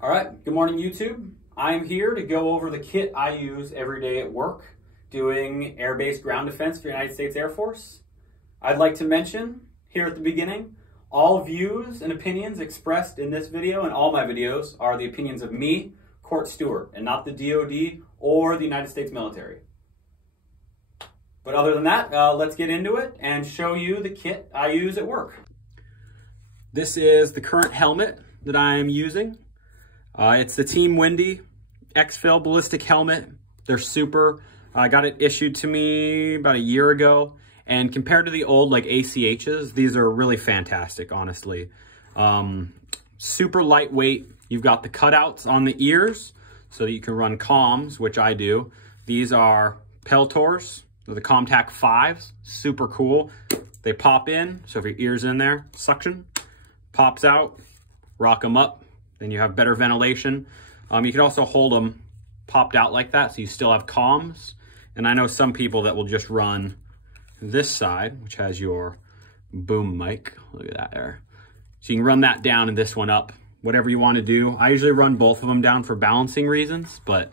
All right, good morning YouTube. I'm here to go over the kit I use every day at work doing air-based ground defense for the United States Air Force. I'd like to mention here at the beginning, all views and opinions expressed in this video and all my videos are the opinions of me, Court Stewart, and not the DoD or the United States military. But other than that, let's get into it and show you the kit I use at work. This is the current helmet that I'm using. It's the Team Wendy Exfil ballistic helmet. They're super. I got it issued to me about a year ago, and compared to the old like ACHs, these are really fantastic, honestly. Super lightweight. You've got the cutouts on the ears so that you can run comms, which I do. These are Peltors. They're the ComTac 5s. Super cool. They pop in, so if your ear's in there, suction, pops out, rock them up. Then you have better ventilation. You can also hold them popped out like that, so you still have comms. And I know some people that will just run this side, which has your boom mic. Look at that there. So you can run that down and this one up, whatever you want to do. I usually run both of them down for balancing reasons, but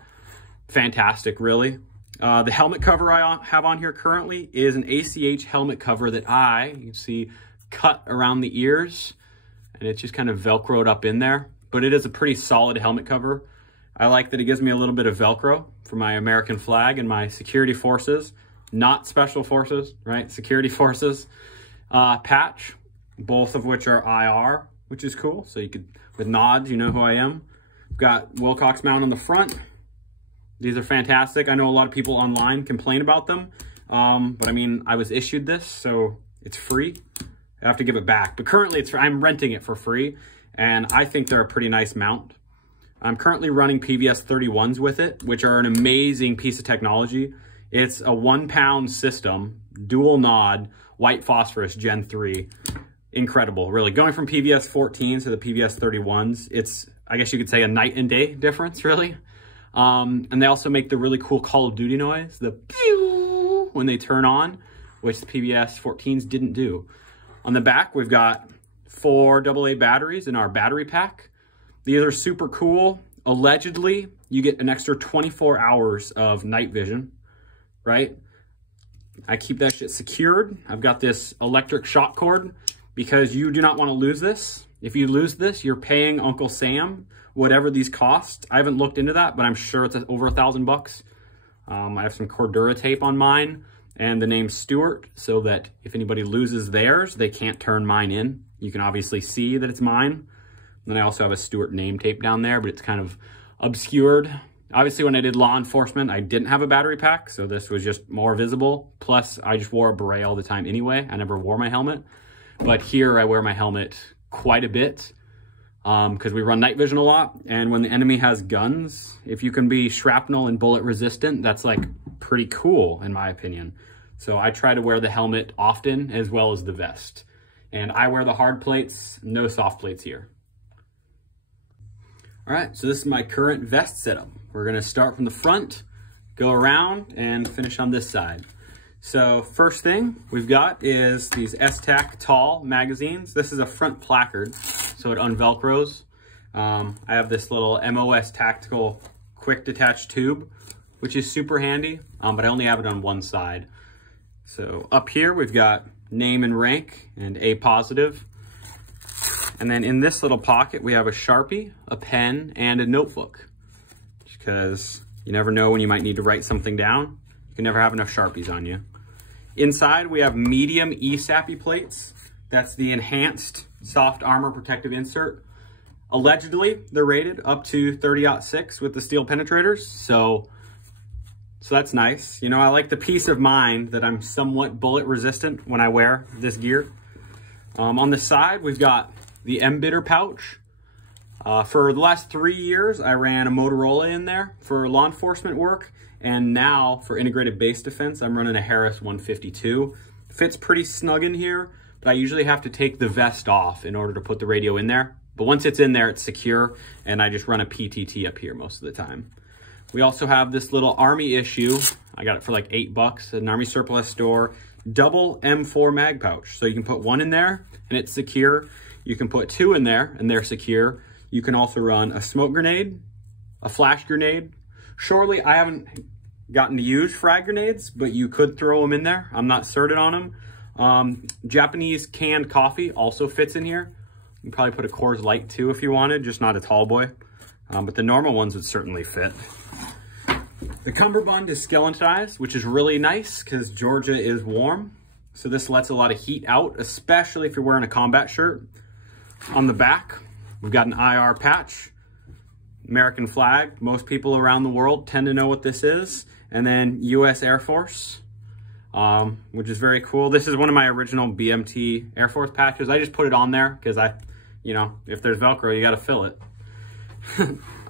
fantastic, really. The helmet cover I have on here currently is an ACH helmet cover that you can see, cut around the ears, and it's just kind of Velcroed up in there. But it is a pretty solid helmet cover. I like that it gives me a little bit of Velcro for my American flag and my security forces, not special forces, right? Security forces patch, both of which are IR, which is cool. So you could, with nods, you know who I am. Got Wilcox mount on the front. These are fantastic. I know a lot of people online complain about them, but I mean, I was issued this, so it's free. I have to give it back, but currently I'm renting it for free. And I think they're a pretty nice mount. I'm currently running PVS 31s with it, which are an amazing piece of technology. It's a 1 pound system, dual nod, white phosphorus Gen 3. Incredible, really. Going from PVS 14s to the PVS 31s, it's, I guess you could say, a night and day difference, really. And they also make the really cool Call of Duty noise, the pew, when they turn on, which the PVS 14s didn't do. On the back, we've got 4 AA batteries in our battery pack. These are super cool. Allegedly, you get an extra 24 hours of night vision, right? I keep that shit secured. I've got this electric shock cord because you do not want to lose this. If you lose this, you're paying Uncle Sam whatever these cost. I haven't looked into that, but I'm sure it's over $1,000. I have some Cordura tape on mine and the name Stewart, so that if anybody loses theirs, they can't turn mine in. You can obviously see that it's mine. And then I also have a Stewart name tape down there, but it's kind of obscured. Obviously, when I did law enforcement, I didn't have a battery pack, so this was just more visible. Plus, I just wore a beret all the time anyway. I never wore my helmet. But here, I wear my helmet quite a bit because we run night vision a lot. And when the enemy has guns, if you can be shrapnel and bullet resistant, that's like pretty cool, in my opinion. So I try to wear the helmet often as well as the vest. And I wear the hard plates, no soft plates here. All right, so this is my current vest setup. We're gonna start from the front, go around, and finish on this side. So first thing we've got is these S-Tac tall magazines. This is a front placard, so it unvelcros. I have this little MOS Tactical quick detach tube, which is super handy, but I only have it on one side. So up here we've got name and rank and A positive. And then in this little pocket, we have a Sharpie, a pen, and a notebook. Because you never know when you might need to write something down. You can never have enough Sharpies on you. Inside, we have medium ESAPI plates. That's the enhanced soft armor protective insert. Allegedly, they're rated up to 30-06 with the steel penetrators. So that's nice. You know, I like the peace of mind that I'm somewhat bullet resistant when I wear this gear. On the side, we've got the Embitter pouch. For the last 3 years, I ran a Motorola in there for law enforcement work. And now for integrated base defense, I'm running a Harris 152. Fits pretty snug in here, but I usually have to take the vest off in order to put the radio in there. But once it's in there, it's secure, and I just run a PTT up here most of the time. We also have this little Army issue. I got it for like $8 at an Army surplus store. Double M4 mag pouch. So you can put one in there and it's secure. You can put two in there and they're secure. You can also run a smoke grenade, a flash grenade. Surely I haven't gotten to use frag grenades, but you could throw them in there. I'm not certain on them. Japanese canned coffee also fits in here. You can probably put a Coors Light too if you wanted, just not a tall boy. But the normal ones would certainly fit. The cummerbund is skeletonized, which is really nice because Georgia is warm. So this lets a lot of heat out, especially if you're wearing a combat shirt. On the back, we've got an IR patch, American flag. Most people around the world tend to know what this is. And then US Air Force, which is very cool. This is one of my original BMT Air Force patches. I just put it on there because you know, if there's Velcro, you got to fill it.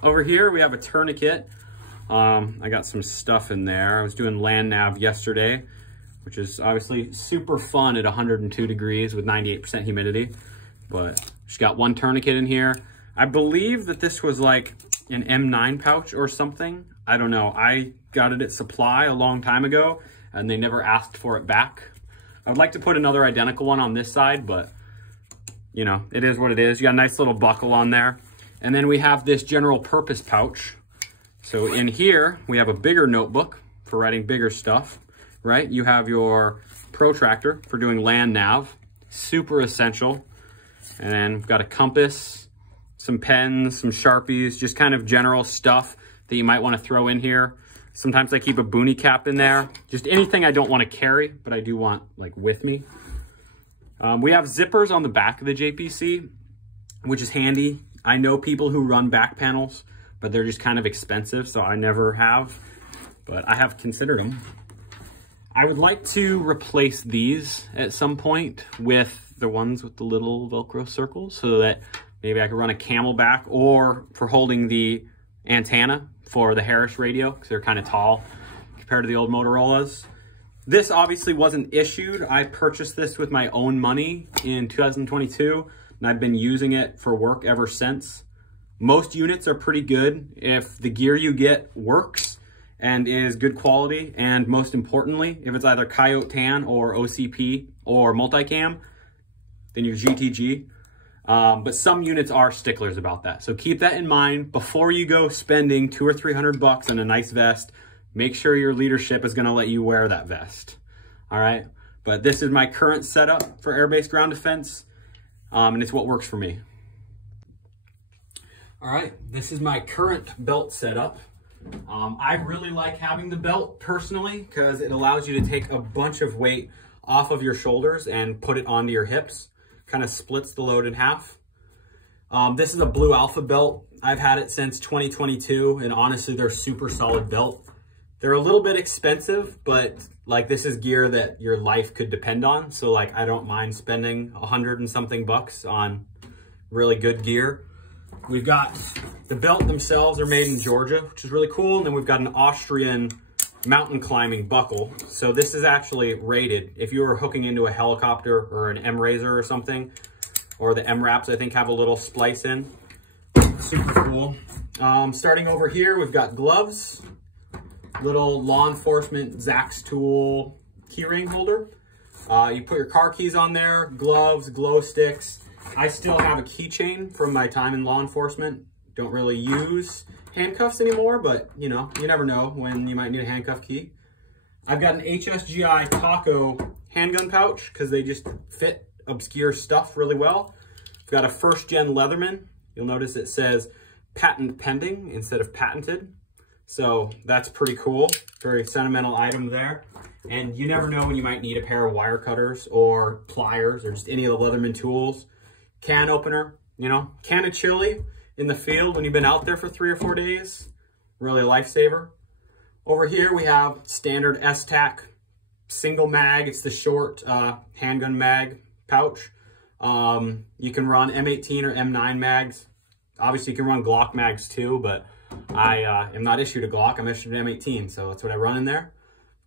Over here, we have a tourniquet. I got some stuff in there. I was doing land nav yesterday, which is obviously super fun at 102 degrees with 98% humidity. But just got one tourniquet in here. I believe that this was like an M9 pouch or something. I don't know. I got it at Supply a long time ago and they never asked for it back. I would like to put another identical one on this side, but you know, it is what it is. You got a nice little buckle on there. And then we have this general purpose pouch. So in here, we have a bigger notebook for writing bigger stuff, right? You have your protractor for doing land nav, super essential. And then we've got a compass, some pens, some Sharpies, just kind of general stuff that you might want to throw in here. Sometimes I keep a boonie cap in there. Just anything I don't want to carry, but I do want like with me. We have zippers on the back of the JPC, which is handy. I know people who run back panels, but they're just kind of expensive, so I never have, but I have considered them. I would like to replace these at some point with the ones with the little Velcro circles so that maybe I could run a Camelback, or for holding the antenna for the Harris radio, because they're kind of tall compared to the old Motorola's. This obviously wasn't issued. I purchased this with my own money in 2022, and I've been using it for work ever since. Most units are pretty good if the gear you get works and is good quality, and most importantly, if it's either Coyote Tan or OCP or multicam, then you're GTG. But some units are sticklers about that. So keep that in mind before you go spending $200 or $300 on a nice vest. Make sure your leadership is gonna let you wear that vest. All right, but this is my current setup for air-based ground defense, and it's what works for me. All right, this is my current belt setup. I really like having the belt personally because it allows you to take a bunch of weight off of your shoulders and put it onto your hips. Kind of splits the load in half. This is a Blue Alpha belt. I've had it since 2022, and honestly, they're super solid belt. They're a little bit expensive, but like this is gear that your life could depend on. So like, I don't mind spending $100 and something on really good gear. We've got the belt themselves are made in Georgia, which is really cool. And then we've got an Austrian mountain climbing buckle. So this is actually rated. If you were hooking into a helicopter or an M-Razor or something, or the M-Raps, I think have a little splice in. Super cool. Starting over here, we've got gloves, little law enforcement Zax tool keyring holder. You put your car keys on there, gloves, glow sticks. I still have a keychain from my time in law enforcement. Don't really use handcuffs anymore, but you know, you never know when you might need a handcuff key. I've got an HSGI Taco handgun pouch because they just fit obscure stuff really well. I've got a first gen Leatherman. You'll notice it says patent pending instead of patented. So that's pretty cool. Very sentimental item there. And you never know when you might need a pair of wire cutters or pliers or just any of the Leatherman tools. Can opener, you know, can of chili in the field when you've been out there for 3 or 4 days. Really a lifesaver. Over here we have standard S-Tac single mag. It's the short handgun mag pouch. You can run M18 or M9 mags. Obviously you can run Glock mags too, but I am not issued a Glock. I'm issued an M18, so that's what I run in there.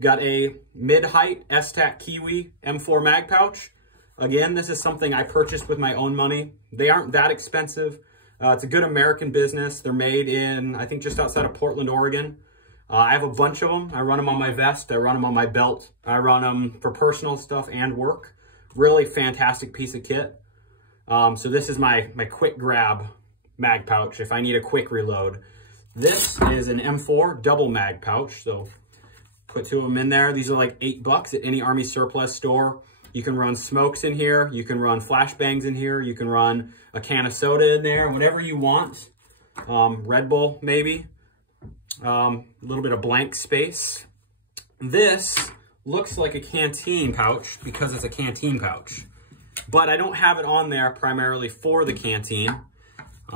Got a mid-height S-Tac Kiwi M4 mag pouch. Again, this is something I purchased with my own money. They aren't that expensive. It's a good American business. They're made in, I think, just outside of Portland, Oregon. I have a bunch of them. I run them on my vest. I run them on my belt. I run them for personal stuff and work. Really fantastic piece of kit. So this is my quick grab mag pouch if I need a quick reload. This is an M4 double mag pouch, so put 2 of them in there. These are like $8 at any Army surplus store. You can run smokes in here, you can run flashbangs in here, you can run a can of soda in there, whatever you want. Red Bull maybe. A little bit of blank space. This looks like a canteen pouch because it's a canteen pouch, but I don't have it on there primarily for the canteen.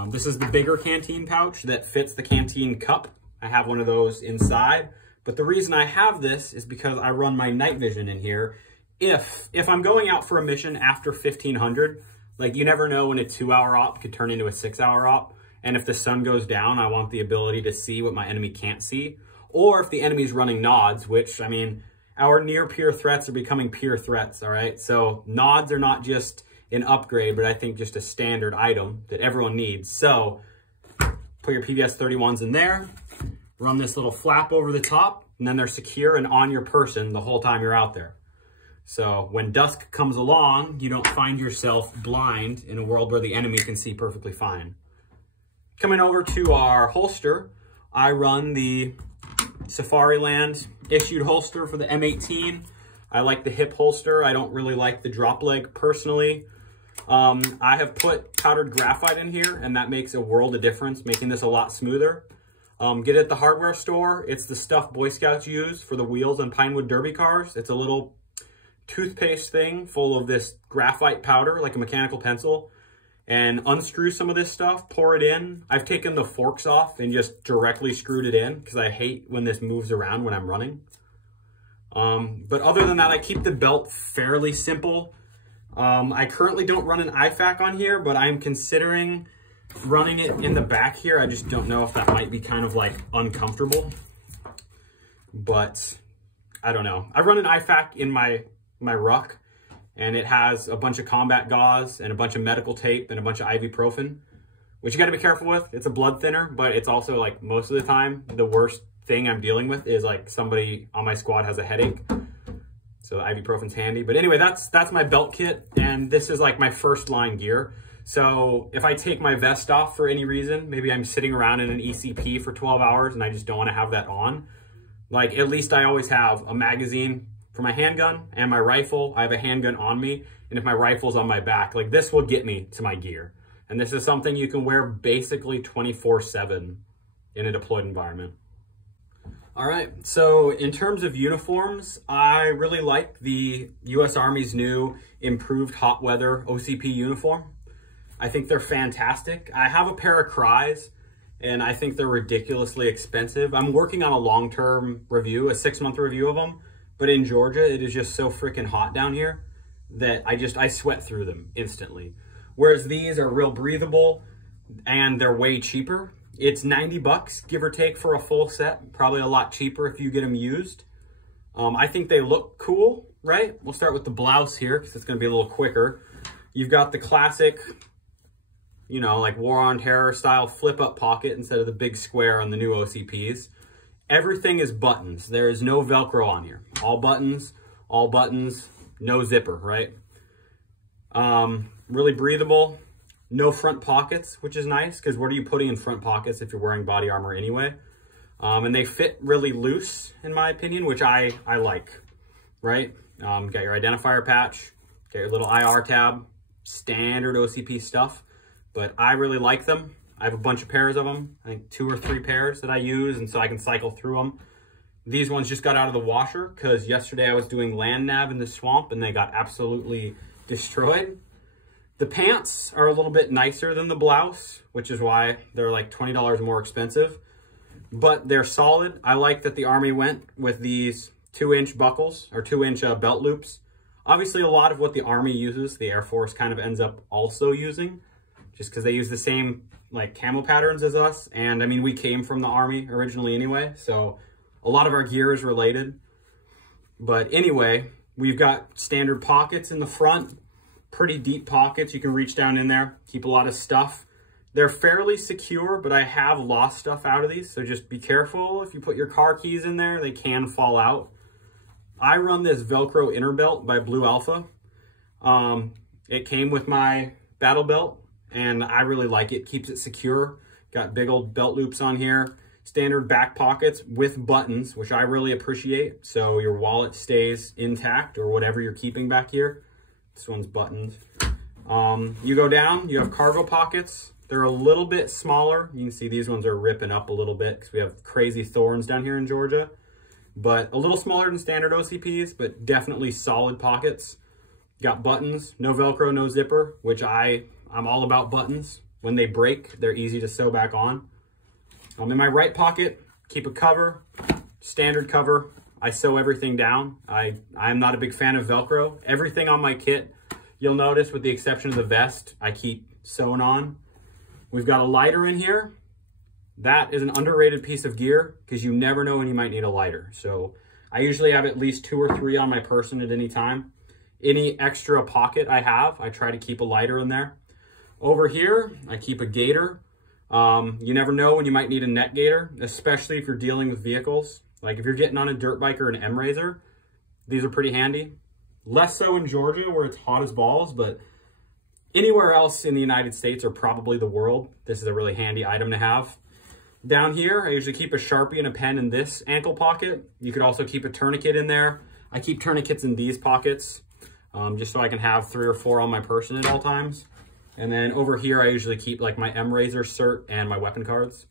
This is the bigger canteen pouch that fits the canteen cup. I have one of those inside, but the reason I have this is because I run my night vision in here. If I'm going out for a mission after 1500, like you never know when a 2-hour op could turn into a 6-hour op. And if the sun goes down, I want the ability to see what my enemy can't see. Or if the enemy's running nods, which, I mean, our near peer threats are becoming peer threats, all right? So nods are not just an upgrade, but I think just a standard item that everyone needs. So put your PVS 31s in there, run this little flap over the top, and then they're secure and on your person the whole time you're out there. So when dusk comes along, you don't find yourself blind in a world where the enemy can see perfectly fine. Coming over to our holster, I run the Safariland issued holster for the M18. I like the hip holster. I don't really like the drop leg personally. I have put powdered graphite in here, and that makes a world of difference, making this a lot smoother. Get it at the hardware store. It's the stuff Boy Scouts use for the wheels on Pinewood Derby cars. It's a little toothpaste thing full of this graphite powder, like a mechanical pencil. And unscrew some of this stuff, pour it in. I've taken the forks off and just directly screwed it in because I hate when this moves around when I'm running. But other than that, I keep the belt fairly simple. I currently don't run an IFAK on here, but I'm considering running it in the back here. I just don't know if that might be kind of like uncomfortable. But I don't know. I run an IFAK in my ruck. And it has a bunch of combat gauze and a bunch of medical tape and a bunch of ibuprofen, which you got to be careful with. It's a blood thinner, but it's also like most of the time, the worst thing I'm dealing with is like somebody on my squad has a headache. So the ibuprofen's handy. But anyway, that's my belt kit. And this is like my first line gear. So if I take my vest off for any reason, maybe I'm sitting around in an ECP for 12 hours and I just don't want to have that on. Like at least I always have a magazine for my handgun and my rifle. I have a handgun on me, and if my rifle's on my back, like this will get me to my gear. And this is something you can wear basically 24/7 in a deployed environment. All right, so in terms of uniforms, I really like the US Army's new improved hot weather OCP uniform. I think they're fantastic. I have a pair of Cries, and I think they're ridiculously expensive. I'm working on a long-term review, a 6-month review of them. But in Georgia, it is just so freaking hot down here that I sweat through them instantly. Whereas these are real breathable and they're way cheaper. It's $90, give or take, for a full set. Probably a lot cheaper if you get them used. I think they look cool, right? We'll start with the blouse here because it's going to be a little quicker. You've got the classic, you know, like War on Terror style flip-up pocket instead of the big square on the new OCPs. Everything is buttons. There is no Velcro on here. All buttons, no zipper, right? Really breathable. No front pockets, which is nice, because what are you putting in front pockets if you're wearing body armor anyway? And they fit really loose, in my opinion, which I like, right? Got your identifier patch, got your little IR tab, standard OCP stuff, but I really like them. I have a bunch of pairs of them, I think 2 or 3 pairs that I use, and so I can cycle through them. These ones just got out of the washer because yesterday I was doing land nav in the swamp and they got absolutely destroyed. The pants are a little bit nicer than the blouse, which is why they're like $20 more expensive, but they're solid. I like that the Army went with these 2-inch buckles or 2-inch belt loops. Obviously, a lot of what the Army uses, the Air Force kind of ends up also using, just because they use the same like camo patterns as us. And I mean, we came from the Army originally anyway, so a lot of our gear is related. But anyway, we've got standard pockets in the front, pretty deep pockets. You can reach down in there, keep a lot of stuff. They're fairly secure, but I have lost stuff out of these, so just be careful. If you put your car keys in there, they can fall out. I run this Velcro inner belt by Blue Alpha. It came with my battle belt, and I really like it. Keeps it secure. Got big old belt loops on here. Standard back pockets with buttons, which I really appreciate. So your wallet stays intact or whatever you're keeping back here. This one's buttoned. You go down, you have cargo pockets. They're a little bit smaller. You can see these ones are ripping up a little bit because we have crazy thorns down here in Georgia. But a little smaller than standard OCPs, but definitely solid pockets. Got buttons, no Velcro, no zipper, which I'm all about buttons. When they break, they're easy to sew back on. In my right pocket, keep a cover, standard cover. I sew everything down. I'm not a big fan of Velcro. Everything on my kit, you'll notice with the exception of the vest, I keep sewn on. We've got a lighter in here. That is an underrated piece of gear because you never know when you might need a lighter. So I usually have at least 2 or 3 on my person at any time. Any extra pocket I have, I try to keep a lighter in there. Over here, I keep a gator. You never know when you might need a net gator, especially if you're dealing with vehicles. Like if you're getting on a dirt bike or an M-Razor, these are pretty handy. Less so in Georgia where it's hot as balls, but anywhere else in the United States or probably the world, this is a really handy item to have. Down here, I usually keep a Sharpie and a pen in this ankle pocket. You could also keep a tourniquet in there. I keep tourniquets in these pockets, just so I can have 3 or 4 on my person at all times. And then over here, I usually keep like my M-Razor cert and my weapon cards.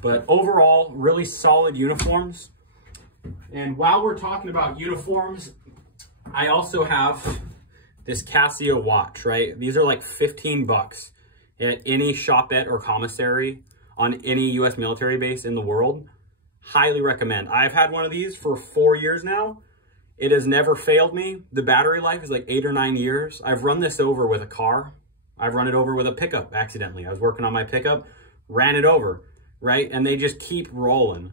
But overall, really solid uniforms. And while we're talking about uniforms, I also have this Casio watch, right? These are like 15 bucks at any shopette or commissary on any US military base in the world. Highly recommend. I've had one of these for 4 years now. It has never failed me. The battery life is like 8 or 9 years. I've run this over with a car. I've run it over with a pickup accidentally. I was working on my pickup, ran it over, right? And they just keep rolling.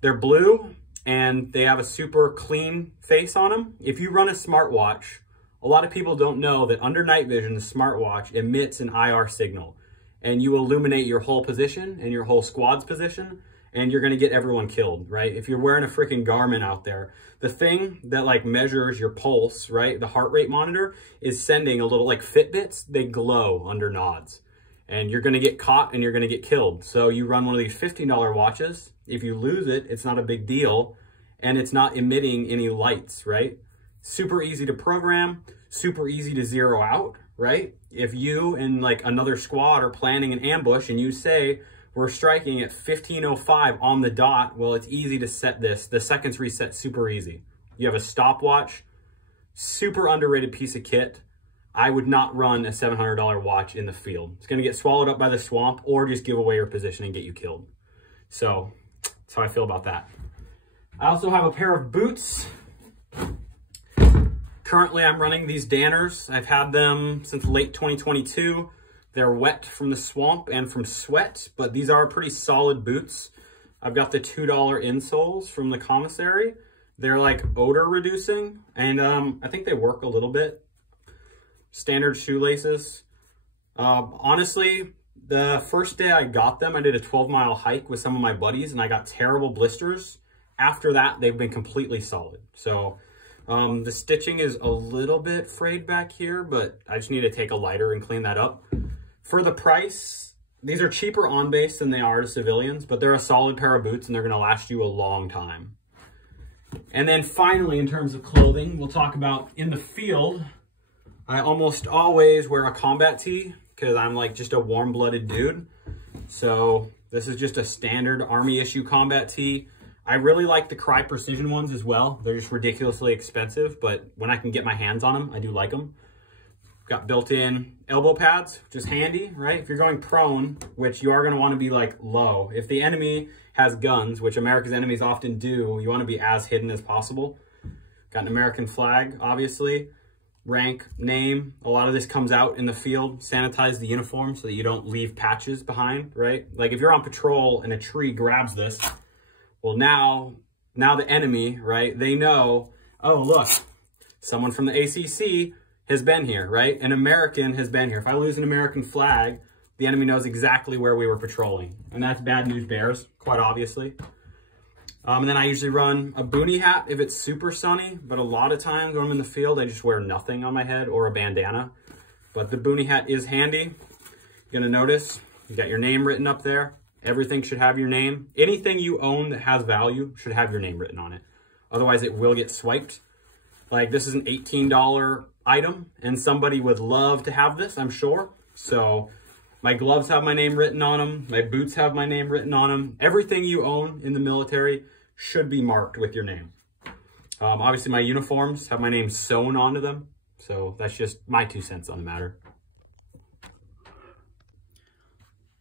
They're blue and they have a super clean face on them. If you run a smartwatch, a lot of people don't know that under night vision, the smartwatch emits an IR signal and you illuminate your whole position and your whole squad's position and you're gonna get everyone killed, right? If you're wearing a freaking Garmin out there, the thing that like measures your pulse, right? The heart rate monitor is sending a little like Fitbits, they glow under nods and you're gonna get caught and you're gonna get killed. So you run one of these $15 watches. If you lose it, it's not a big deal and it's not emitting any lights, right? Super easy to program, super easy to zero out, right? If you and like another squad are planning an ambush and you say, we're striking at 15:05 on the dot, well, it's easy to set this. The seconds reset super easy. You have a stopwatch, super underrated piece of kit. I would not run a $700 watch in the field. It's gonna get swallowed up by the swamp or just give away your position and get you killed. So that's how I feel about that. I also have a pair of boots. Currently, I'm running these Danners. I've had them since late 2022. They're wet from the swamp and from sweat, but these are pretty solid boots. I've got the $2 insoles from the commissary. They're like odor reducing, and I think they work a little bit. Standard shoelaces. Honestly, the first day I got them, I did a 12-mile hike with some of my buddies, and I got terrible blisters. After that, they've been completely solid. So the stitching is a little bit frayed back here, but I just need to take a lighter and clean that up. For the price, these are cheaper on base than they are to civilians, but they're a solid pair of boots and they're gonna last you a long time. And then finally, in terms of clothing, we'll talk about in the field. I almost always wear a combat tee because I'm like just a warm-blooded dude. So this is just a standard Army issue combat tee. I really like the Crye Precision ones as well. They're just ridiculously expensive, but when I can get my hands on them, I do like them. Got built-in elbow pads, which is handy, right? If you're going prone, which you are gonna wanna be like low. If the enemy has guns, which America's enemies often do, you wanna be as hidden as possible. Got an American flag, obviously. Rank, name, a lot of this comes out in the field. Sanitize the uniform so that you don't leave patches behind, right? Like if you're on patrol and a tree grabs this, well now the enemy, right? They know, oh look, someone from the ACC has been here, right? An American has been here. If I lose an American flag, the enemy knows exactly where we were patrolling. And that's bad news bears, quite obviously. And then I usually run a boonie hat if it's super sunny, but a lot of times when I'm in the field, I just wear nothing on my head or a bandana. But the boonie hat is handy. You're gonna notice you got your name written up there. Everything should have your name. Anything you own that has value should have your name written on it. Otherwise it will get swiped. Like this is an $18 item and somebody would love to have this, I'm sure. So my gloves have my name written on them. My boots have my name written on them. Everything you own in the military should be marked with your name. Obviously my uniforms have my name sewn onto them. So that's just my 2 cents on the matter.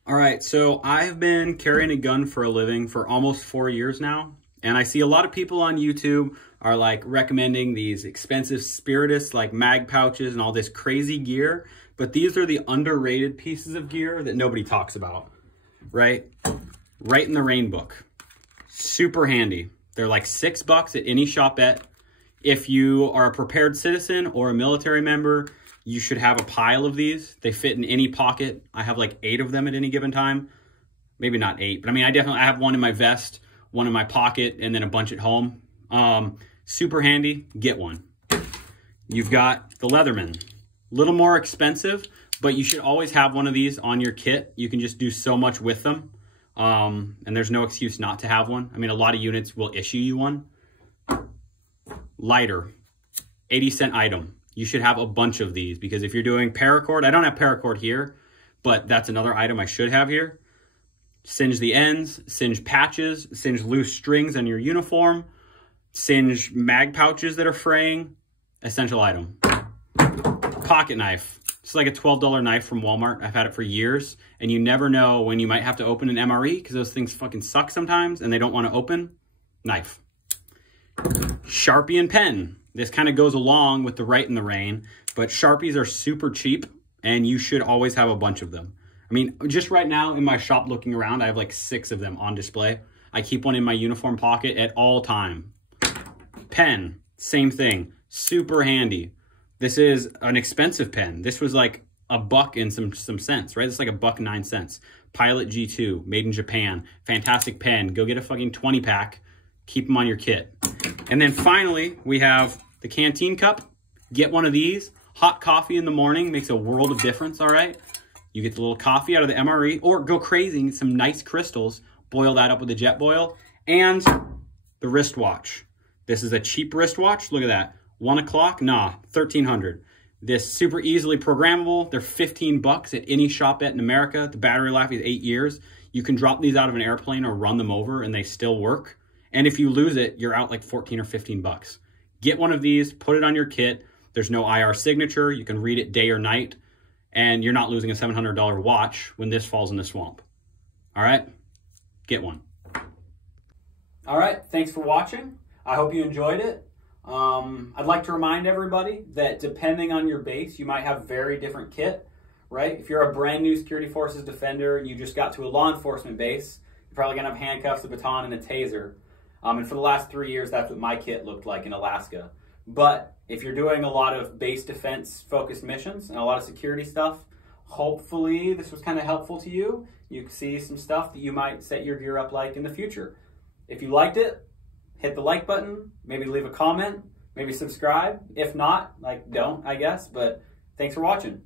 All right, so I've been carrying a gun for a living for almost 4 years now. And I see a lot of people on YouTube are like recommending these expensive Spiritus like mag pouches and all this crazy gear. But these are the underrated pieces of gear that nobody talks about, right? Right in the Rain book. Super handy. They're like $6 at any shopette. If you are a prepared citizen or a military member, you should have a pile of these. They fit in any pocket. I have like 8 of them at any given time. Maybe not 8, but I mean, I have one in my vest, one in my pocket, and then a bunch at home. Super handy, get one. You've got the Leatherman. A little more expensive, but you should always have one of these on your kit. You can just do so much with them. And there's no excuse not to have one. I mean, a lot of units will issue you one. Lighter, 80-cent item. You should have a bunch of these because if you're doing paracord, I don't have paracord here, but that's another item I should have here. Singe the ends, singe patches, singe loose strings on your uniform, singe mag pouches that are fraying. Essential item. Pocket knife. It's like a $12 knife from Walmart. I've had it for years, and you never know when you might have to open an MRE because those things fucking suck sometimes and they don't want to open. Knife. Sharpie and pen. This kind of goes along with the Right in the Rain, but Sharpies are super cheap and you should always have a bunch of them. I mean, just right now in my shop looking around, I have like 6 of them on display. I keep one in my uniform pocket at all time. Pen, same thing, super handy. This is an expensive pen. This was like $1 and some cents, right? It's like $1.09. Pilot G2, made in Japan. Fantastic pen. Go get a fucking 20-pack. Keep them on your kit. And then finally, we have the canteen cup. Get one of these. Hot coffee in the morning makes a world of difference, all right? You get the little coffee out of the MRE, or go crazy and get some nice crystals. Boil that up with a jet boil. And the wristwatch. This is a cheap wristwatch. Look at that. 1 o'clock? Nah, $1,300. This super easily programmable. They're $15 at any shopette in America. The battery life is 8 years. You can drop these out of an airplane or run them over and they still work. And if you lose it, you're out like 14 or $15. Get one of these, put it on your kit. There's no IR signature. You can read it day or night. And you're not losing a $700 watch when this falls in the swamp. All right? Get one. All right, thanks for watching. I hope you enjoyed it. I'd like to remind everybody that depending on your base, you might have very different kit, right? If you're a brand new Security Forces Defender and you just got to a law enforcement base, you're probably gonna have handcuffs, a baton, and a taser. And for the last 3 years, that's what my kit looked like in Alaska. But if you're doing a lot of base defense focused missions and a lot of security stuff, hopefully this was kind of helpful to you. You can see some stuff that you might set your gear up like in the future. If you liked it, hit the like button, maybe leave a comment, maybe subscribe. If not, like don't, I guess. But thanks for watching.